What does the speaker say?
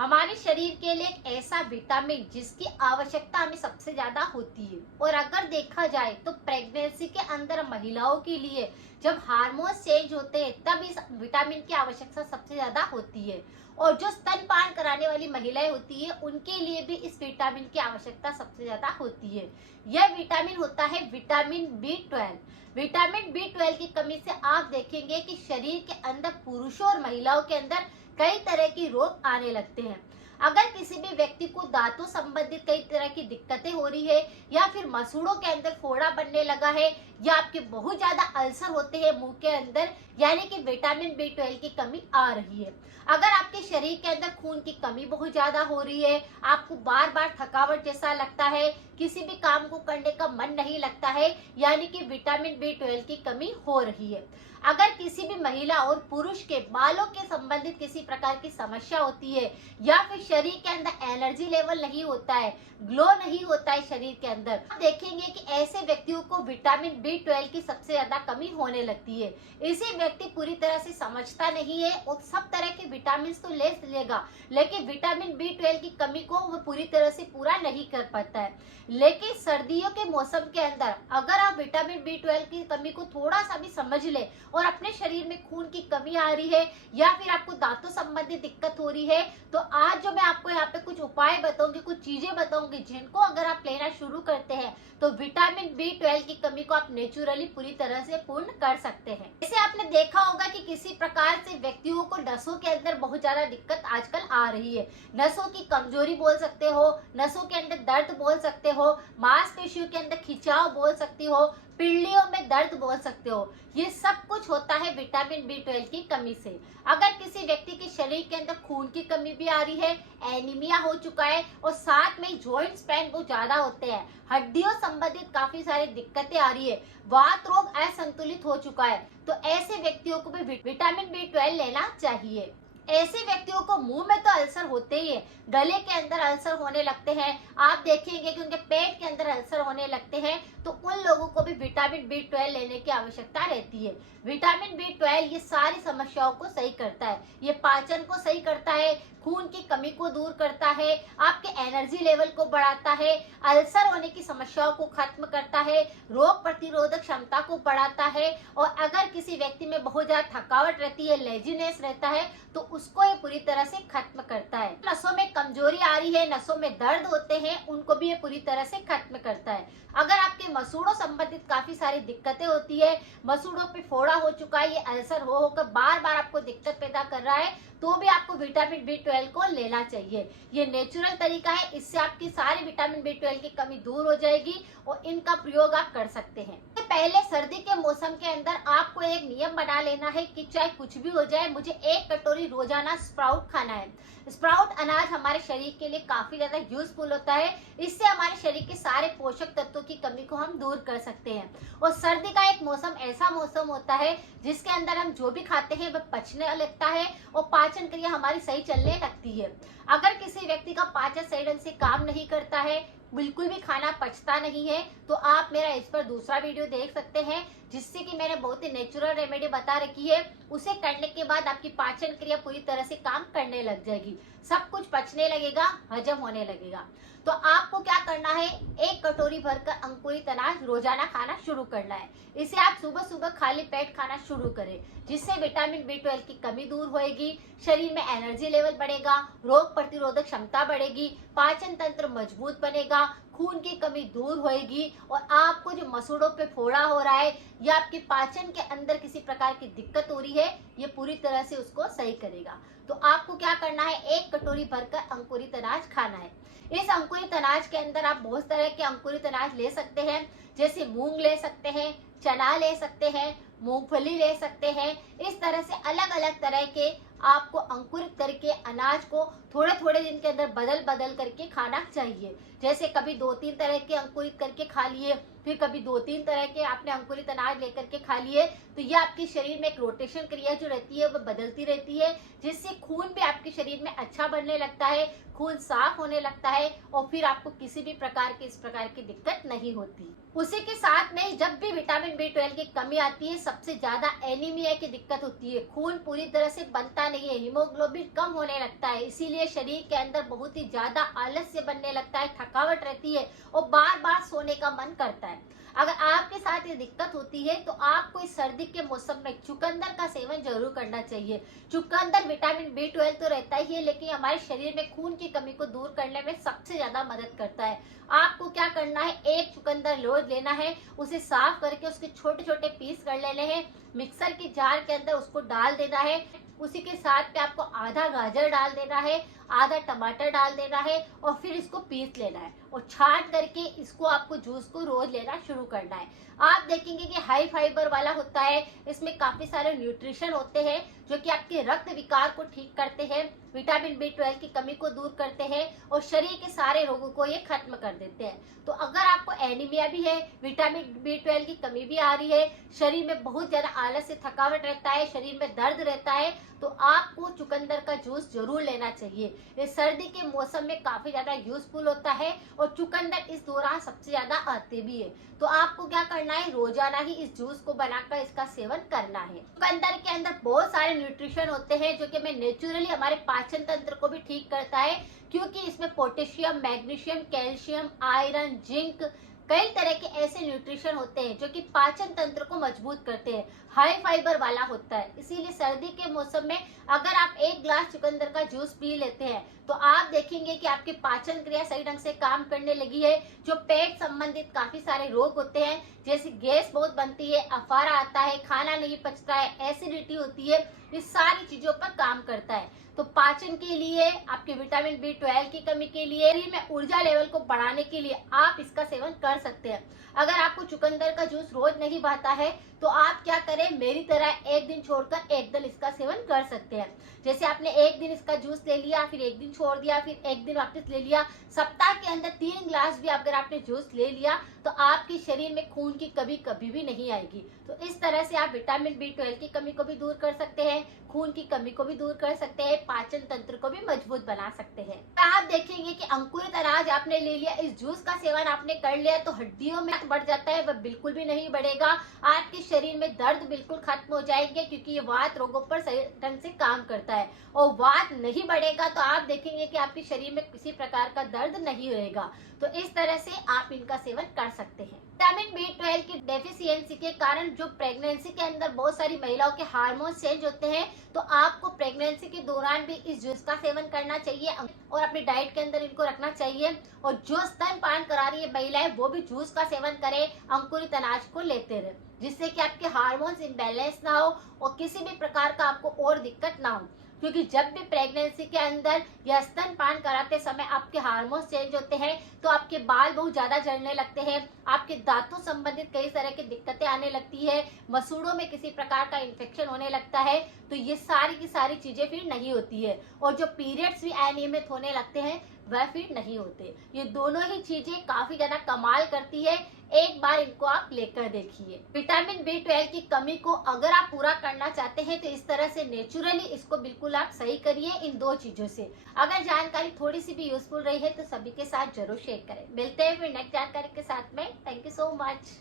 हमारे शरीर के लिए एक ऐसा विटामिन जिसकी आवश्यकता हमें सबसे ज्यादा होती है। और अगर देखा जाए तो प्रेगनेंसी के अंदर महिलाओं के लिए जब हार्मोन चेंज होते हैं तब इस विटामिन की आवश्यकता सबसे ज्यादा होती है। और जो स्तनपान कराने वाली महिलाएं होती है उनके लिए भी इस विटामिन की आवश्यकता सबसे ज्यादा होती है। यह विटामिन होता है विटामिन B12। विटामिन B12 की कमी से आप देखेंगे कि शरीर के अंदर पुरुषों और महिलाओं के अंदर कई तरह की रोग आने लगते हैं। अगर किसी भी व्यक्ति को दांतों संबंधित कई तरह की दिक्कतें हो रही है, या फिर मसूड़ों के अंदर फोड़ा बनने लगा है, या आपके बहुत ज्यादा अल्सर होते हैं मुंह के अंदर, यानी कि विटामिन B12 की कमी आ रही है। अगर आपके शरीर के अंदर खून की कमी बहुत ज्यादा हो रही है, आपको बार बार थकावट जैसा लगता है, किसी भी काम को करने का मन नहीं लगता है, यानी कि विटामिन B12 की कमी हो रही है। अगर किसी भी महिला और पुरुष के बालों के संबंधित किसी प्रकार की समस्या होती है, या फिर शरीर के अंदर एनर्जी लेवल नहीं होता है, ग्लो नहीं होता है शरीर के अंदर, आप देखेंगे कि ऐसे व्यक्तियों को विटामिन B12 की सबसे ज्यादा कमी होने लगती है। इसे व्यक्ति पूरी तरह से समझता नहीं है और सब तरह के विटामिन तो ले लेगा, लेकिन विटामिन B12 की कमी को वो पूरी तरह से पूरा नहीं कर पाता है। लेकिन सर्दियों के मौसम के अंदर अगर आप विटामिन B12 की कमी को थोड़ा सा भी समझ ले, और अपने शरीर में खून की कमी आ रही है, या फिर आपको दांतों संबंधी दिक्कत हो रही है, तो आज जो मैं आपको यहाँ पे कुछ उपाय बताऊंगी, कुछ चीजें बताऊंगी, जिनको अगर आप लेना शुरू करते हैं तो विटामिन B12 की कमी को आप नेचुरली पूरी तरह से पूर्ण कर सकते हैं। जैसे आपने देखा होगा कि किसी प्रकार से व्यक्तियों को नसों के अंदर बहुत ज्यादा दिक्कत आजकल आ रही है। नसों की कमजोरी बोल सकते हो, नसों के अंदर दर्द बोल सकते हो, मांसपेशियों के अंदर खिंचाव बोल सकती हो, पिंडलियों में दर्द बोल सकते हो। ये सब कुछ होता है विटामिन B12 की कमी से। अगर किसी व्यक्ति के शरीर के अंदर खून की कमी भी आ रही है, एनीमिया हो चुका है, और साथ में जॉइंट्स पेन बहुत ज्यादा होते हैं, हड्डियों संबंधित काफी सारी दिक्कतें आ रही है, वात रोग असंतुलित हो चुका है, तो ऐसे व्यक्तियों को भी विटामिन B12 लेना चाहिए। ऐसे व्यक्तियों को मुंह में तो अल्सर होते ही है, गले के अंदर अल्सर होने लगते हैं, आप देखेंगे कि उनके पेट के अंदर अल्सर होने लगते हैं, तो उन लोगों को भी विटामिन B12 लेने की आवश्यकता रहती है। विटामिन B12 ये सारी समस्याओं को सही करता है, ये पाचन को सही करता है, खून की कमी को दूर करता है, आपके एनर्जी लेवल को बढ़ाता है, अल्सर होने की समस्याओं को खत्म करता है, रोग प्रतिरोधक क्षमता को बढ़ाता है, और अगर किसी व्यक्ति में बहुत ज्यादा थकावट रहती है, लेजीनेस रहता है, तो उसको ये पूरी तरह से खत्म करता है। नसों में कमजोरी आ रही है, नसों में दर्द होते हैं, उनको भी ये पूरी तरह से खत्म करता है। अगर आपके मसूड़ों संबंधित काफी सारी दिक्कतें होती है, मसूड़ों पे फोड़ा हो चुका है, ये अल्सर हो होकर बार बार आपको दिक्कत पैदा कर रहा है, तो भी आपको विटामिन B12 को लेना चाहिए। ये नेचुरल तरीका है, इससे आपकी सारी विटामिन B12 की कमी दूर हो जाएगी, और इनका प्रयोग आप कर सकते हैं। पहले सर्दी के मौसम के अंदर आपको एक नियम बना लेना है कि चाहे कुछ भी हो जाए, मुझे 1 कटोरी रोजाना स्प्राउट खाना है। स्प्राउट अनाज हमारे शरीर के लिए काफी ज्यादा यूजफुल होता है, इससे हमारे शरीर के सारे पोषक तत्वों की कमी को हम दूर कर सकते हैं। और सर्दी का एक मौसम ऐसा मौसम होता है जिसके अंदर हम जो भी खाते हैं वह पचने लगता है, और पाचन क्रिया हमारी सही चलने लगती है। अगर किसी व्यक्ति का पाचन सही ढंग से काम नहीं करता है, बिल्कुल भी खाना पचता नहीं है, तो आप मेरा इस पर दूसरा वीडियो देख सकते हैं, जिससे कि मैंने बहुत ही नेचुरल रेमेडी बता रखी है। उसे करने के बाद आपकी पाचन क्रिया पूरी तरह से काम करने लग जाएगी, सब कुछ पचने लगेगा, हजम होने लगेगा। तो आपको क्या करना है, 1 कटोरी भरकर अंकुरित अनाज रोजाना खाना शुरू करना है। इसे आप सुबह सुबह खाली पेट खाना शुरू करें, जिससे विटामिन B12 की कमी दूर होएगी, शरीर में एनर्जी लेवल बढ़ेगा, रोग प्रतिरोधक क्षमता बढ़ेगी, पाचन तंत्र मजबूत बनेगा, खून की कमी दूर होएगी, और आपको जो मसूड़ों पे फोड़ा हो रहा है, या आपके पाचन के अंदर किसी प्रकार की दिक्कत हो रही है, ये पूरी तरह से उसको सही करेगा। तो आपको क्या करना है, 1 कटोरी भरकर अंकुरित अनाज खाना है। इस अंकुरित अनाज के अंदर आप बहुत तरह के अंकुरित अनाज ले सकते हैं, जैसे मूंग ले सकते हैं, चना ले सकते हैं, मूंगफली ले सकते हैं। इस तरह से अलग अलग तरह के आपको अंकुरित करके अनाज को थोड़े थोड़े दिन के अंदर बदल बदल करके खाना चाहिए। जैसे कभी 2-3 तरह के अंकुरित करके खा लिए, फिर कभी 2-3 तरह के आपने अंकुरित अनाज लेकर के खा लिए, तो ये आपके शरीर में एक रोटेशन क्रिया जो रहती है वो बदलती रहती है, जिससे खून भी आपके शरीर में अच्छा बनने लगता है, खून साफ होने लगता है और फिर आपको किसी भी प्रकार की इस प्रकार की दिक्कत नहीं होती। उसी के साथ में जब भी विटामिन B12 की कमी आती है, सबसे ज्यादा एनीमिया की दिक्कत होती है, खून पूरी तरह से बनता नहीं है, हीमोग्लोबिन कम होने लगता है, इसीलिए शरीर के अंदर बहुत ही ज्यादा आलस्य बनने लगता है, थकावट रहती है और बार बार सोने का मन करता है। अगर आपके साथ ये दिक्कत होती है तो आपको इस सर्दी के मौसम में चुकंदर का सेवन जरूर करना चाहिए। चुकंदर विटामिन B12 तो रहता ही है, लेकिन हमारे शरीर में खून की कमी को दूर करने में सबसे ज्यादा मदद करता है। आपको क्या करना है, एक चुकंदर रोज लेना है, उसे साफ करके उसके छोटे छोटे पीस कर लेने हैं, मिक्सर के जार के अंदर उसको डाल देना है। उसी के साथ में आपको आधा गाजर डाल देना है, आधा टमाटर डाल देना है और फिर इसको पीस लेना है और छाट करके इसको आपको जूस को रोज लेना शुरू करना है। आप देखेंगे कि हाई फाइबर वाला होता है, इसमें काफी सारे न्यूट्रिशन होते हैं जो कि आपके रक्त विकार को ठीक करते हैं, विटामिन B12 की कमी को दूर करते हैं और शरीर के सारे रोगों को ये खत्म कर देते हैं। तो अगर आपको एनीमिया भी है, विटामिन B12 की कमी भी आ रही है, शरीर में बहुत ज्यादा आलस्य थकावट रहता है, शरीर में दर्द रहता है, तो आपको चुकंदर का जूस जरूर लेना चाहिए। ये सर्दी के मौसम में काफी ज्यादा यूजफुल होता है और चुकंदर इस दौरान सबसे ज्यादा आते भी है। तो आपको क्या करना है, रोजाना ही इस जूस को बनाकर इसका सेवन करना है। चुकंदर के अंदर बहुत सारे न्यूट्रिशन होते हैं जो कि हमें नेचुरली हमारे पाचन तंत्र को भी ठीक करता है, क्योंकि इसमें potassium, magnesium, calcium, iron, zinc, कई तरह के ऐसे न्यूट्रिशन होते हैं जो कि पाचन तंत्र को मजबूत करते हैं, हाई फाइबर वाला होता है। इसीलिए सर्दी के मौसम में अगर आप एक ग्लास चुकंदर का जूस पी लेते हैं तो आप देखेंगे कि आपकी पाचन क्रिया सही ढंग से काम करने लगी है। जो पेट संबंधित काफी सारे रोग होते हैं, जैसे गैस बहुत बनती है, अफारा आता है, खाना नहीं पचता है, एसिडिटी होती है, इस सारी चीजों पर काम करता है। तो पाचन के लिए, आपके विटामिन B12 की कमी के लिए, शरीर में ऊर्जा लेवल को बढ़ाने के लिए आप इसका सेवन कर सकते हैं। अगर आपको चुकंदर का जूस रोज नहीं भाता है तो आप क्या करें, मेरी तरह एक दिन छोड़कर एक दिन इसका सेवन कर सकते हैं। जैसे आपने एक दिन इसका जूस ले लिया, फिर एक दिन छोड़ दिया, फिर एक दिन वापस ले लिया, सप्ताह के अंदर 3 ग्लास भी अगर आपने जूस ले लिया तो आपके शरीर में खून की कमी कभी भी नहीं आएगी। तो इस तरह से आप विटामिन B12 की कमी को भी दूर कर सकते हैं, खून की कमी को भी दूर कर सकते हैं, पाचन तंत्र को भी मजबूत बना सकते हैं। आप देखेंगे कि अंकुरित अनाज आपने ले लिया, इस जूस का सेवन आपने कर लिया तो हड्डियों में बढ़ जाता है, वह बिल्कुल भी नहीं बढ़ेगा। आपके शरीर में दर्द बिल्कुल खत्म हो जाएंगे, क्योंकि ये वात रोगों पर सही ढंग से काम करता है। और वात नहीं बढ़ेगा तो आप देखेंगे कि आपके शरीर में किसी प्रकार का दर्द नहीं रहेगा। तो इस तरह से आप इनका सेवन कर सकते हैं। विटामिन B12 की डेफिशिएंसी के कारण जो प्रेगनेंसी के अंदर बहुत सारी महिलाओं के हार्मोन चेंज होते हैं, तो आपको प्रेगनेंसी के दौरान भी इस जूस का सेवन करना चाहिए और अपनी डाइट के अंदर इनको रखना चाहिए। और जो स्तनपान करा रही है महिलाएं, वो भी जूस का सेवन करें, अंकुरित अनाज को लेते रहे, जिससे कि आपके हार्मोन्स इम्बैलेंस ना हो और किसी भी प्रकार का आपको और दिक्कत ना हो। क्योंकि जब भी प्रेगनेंसी के अंदर या स्तनपान कराते समय आपके हार्मोन्स चेंज होते हैं तो आपके बाल बहुत ज्यादा झड़ने लगते हैं, आपके दांतों संबंधित कई तरह की दिक्कतें आने लगती है, मसूड़ों में किसी प्रकार का इन्फेक्शन होने लगता है। तो ये सारी की सारी चीजें फिर नहीं होती है और जो पीरियड्स भी अनियमित होने लगते हैं वह फिर नहीं होते। ये दोनों ही चीजें काफी ज्यादा कमाल करती है, एक बार इनको आप लेकर देखिए। विटामिन B12 की कमी को अगर आप पूरा करना चाहते हैं तो इस तरह से नेचुरली इसको बिल्कुल आप सही करिए इन 2 चीजों से। अगर जानकारी थोड़ी सी भी यूजफुल रही है तो सभी के साथ जरूर शेयर करें। मिलते हैं फिर नेक्स्ट जानकारी के साथ में। Thank you so much.